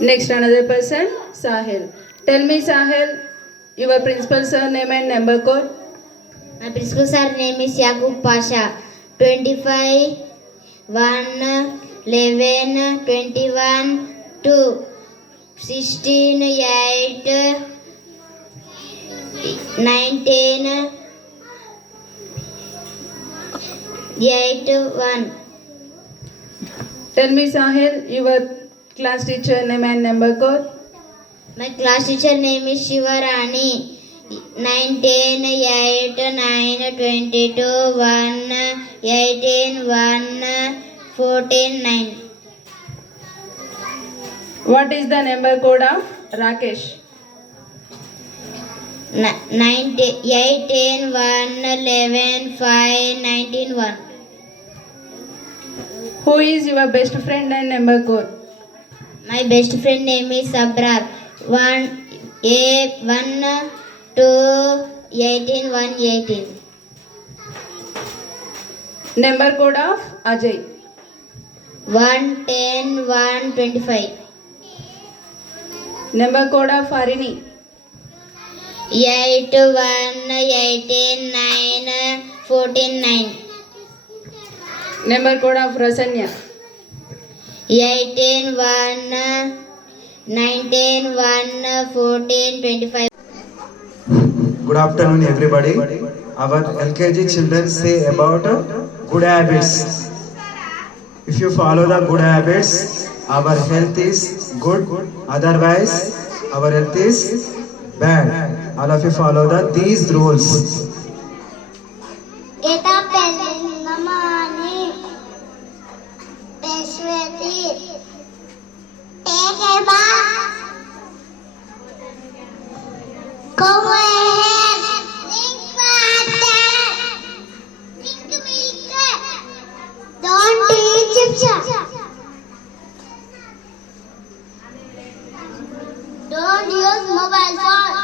Next, another person, Sahil. Tell me, Sahil, your principal surname and number code. My principal sir name is Yaqub Pasha. 25, 1, 11, 21, 2, 16, 8, 19, 8, 1. Tell me, Sahil, your class teacher name and number code. My class teacher name is Shivarani. 19, 8, 9, 22, 1, 18, 1, 14, 9. What is the number code of Rakesh? 18, 1, 11, 5, 19, 1. Who is your best friend and number code? My best friend name is Sabrar. 1, 2, 18, 1, 18. Number code of Ajay. 1, 10, 1, 25. Number code of Harini. 8, 1, 18, 9, 14, 9. Number code of Rasanya. 18, 1, 19, 1, 14, 25. Good afternoon, everybody. Our LKG children say about good habits. If you follow the good habits, our health is good. Otherwise, our health is bad. All of you follow these rules. Get up in the morning, brush your teeth, take a bath, comb your hair, drink water, drink milk, don't eat chips, don't use mobile phone,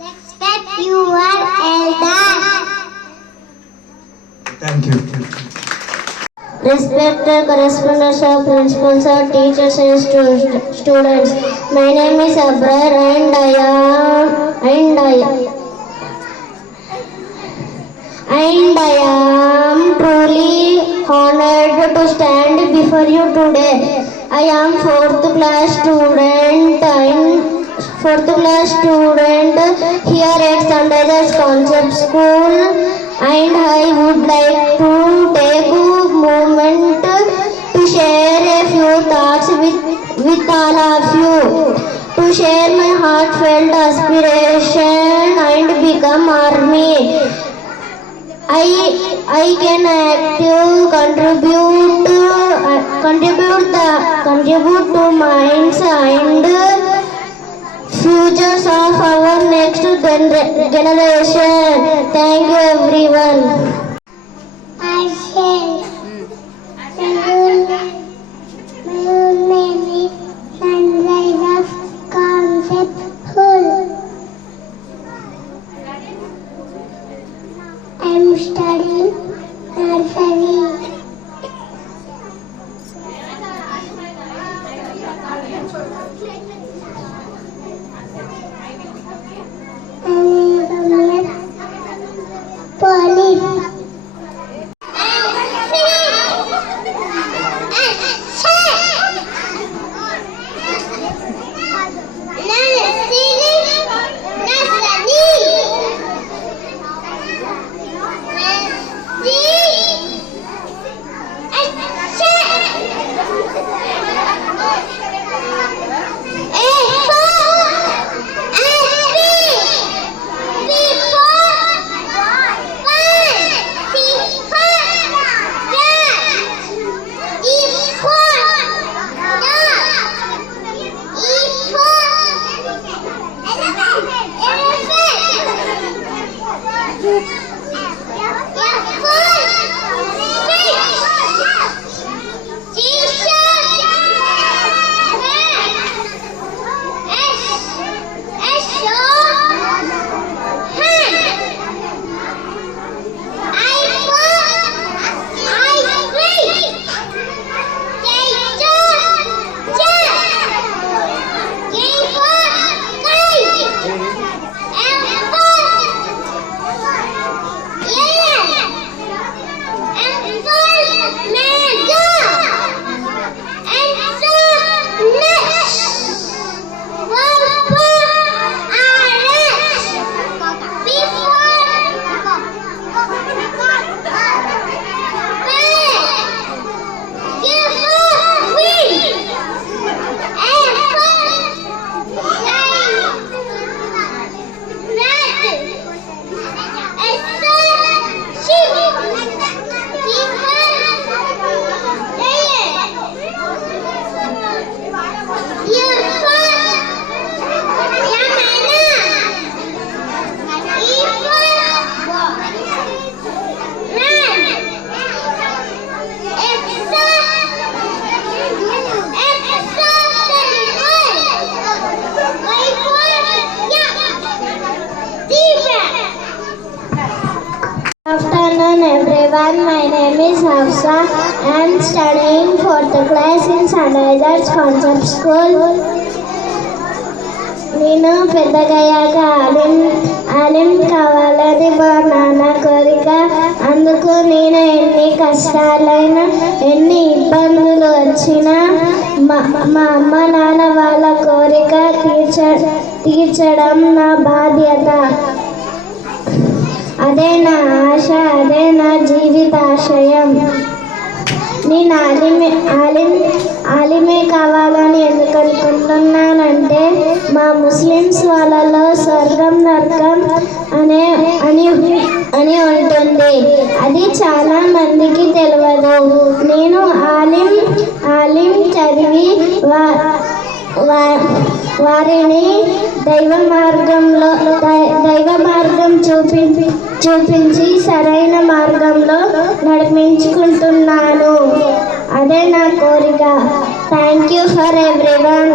respect your elders. Thank you. Respected correspondents of principals, teachers and students. My name is Abrar and I am truly honored to stand before you today. I am fourth class student here at Sunrises Concept School, and I would like to take a moment to share a few thoughts with all of you. To share my heartfelt aspiration and become army. I can contribute to minds and futures of our next generation. Thank you, everyone. I say, my own name is Sunrise of Concept School. I am studying nursery. Police. everyone, my name is Hafsa. I am studying 4th class in Sunrisers Concept School. నేను పెద్దగయ్యాక ఆలిం కావాలని మా నాన్న కోరిక. అందుకు నేను ఎన్ని కష్టాలైనా ఎన్ని ఇబ్బందులు వచ్చినా మా అమ్మ నాన్న వాళ్ళ కోరిక తీర్చడం నా బాధ్యత. అదే నా ఆశ, అదే నా జీవితాశయం. నేను ఆలిమే కావాలని ఎందుకు అనుకుంటున్నానంటే మా ముస్లిమ్స్ వాళ్ళలో స్వర్గం నరకం అని ఉంటుంది. అది చాలా మందికి తెలియదు. నేను ఆలిం చదివి వారిని దైవ మార్గం చూపించి సరైన మార్గంలో నడిపించుకుంటున్నాను. అదే నా కోరిక. Thank you for everyone.